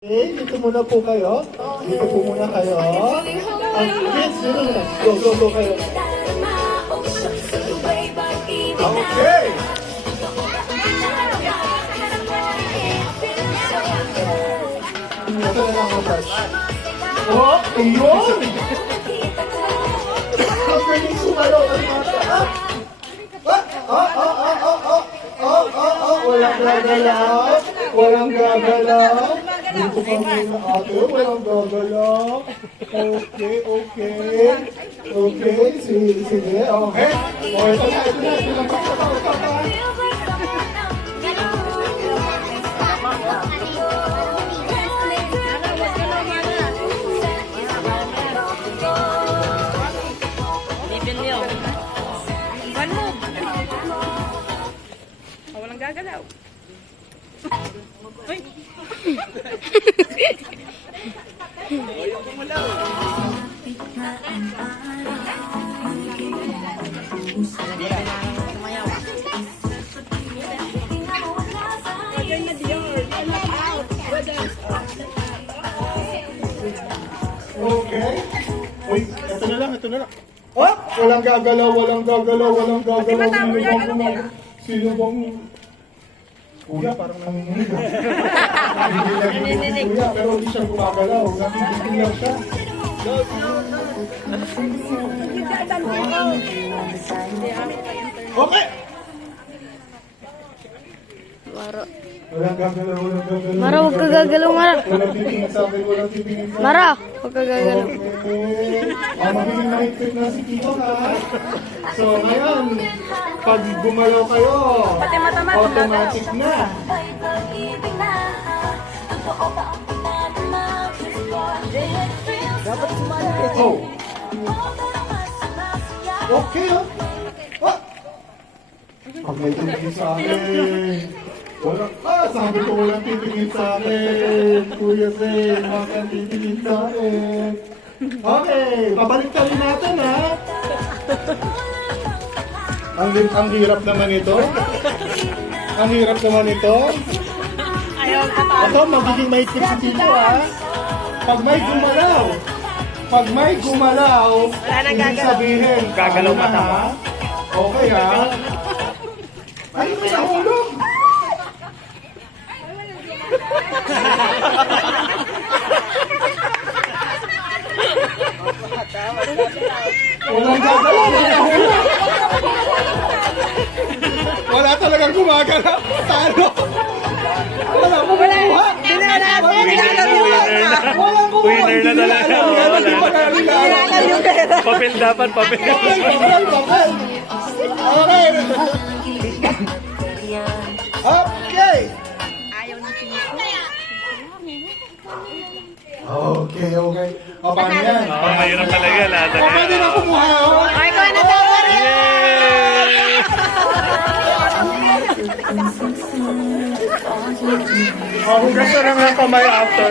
Okay, dito muna po kayo. Dito po muna kayo. Ang kids, dito muna. Go kayo. Okay! Ito na lang ang touch. Oh, ayun! Ang galing sumalaw ang mata. Walang gagalaw. Walang gagalaw. Dito pa muna ate. Walang gagalaw. Okay. Okay, sige. Okay. O, ito na. Walang gagalaw. Uy! Okay. Uy, ito na lang. Oh! Walang gagalaw. Sino bang... Kuya, parang nanginginig. Nanginginig. Kuya, pero hindi siya gumagalaw. Nanginginig lang siya. Okay! Mara. Walang gagalaw. Mara, huwag ka gagalaw, Mara. Walang titingin sa akin. Mara, huwag ka gagalaw. Okay. Magiging mahigpit na si Tito, ha? So, ngayon, pag gumalaw kayo, automatic na. Dapat sumali. Oh. Okay, oh. Ah! Pag may titingin sa akin. Sabi ko walang titingin sa akin. Kuya Zane, wag kang titingin sa akin. Okay, pabalik tayo natin, ha? Ang hirap naman ito. Ayaw ka pa. Ito, magiging mahigpit si Tito, ha? Pag may gumalaw, Wala nang ibig gagalaw. sabihin, Gagalaw ano na, mata mo. ha? Okay, ha? Ay, may nahulog! Walang gagalaw, may nahulog! Wala talagang gumagalaw. Talo! Wala kumukuha! Winner na talaga. Alam yung pera. Papel dapat, papel. Okay! Ayaw ng Okay. O, paano yan? Mahirap talaga lahat. O, pwede na kumuha, o. Ay, ko na dapat rin. O, hugas na lang ang kamay after.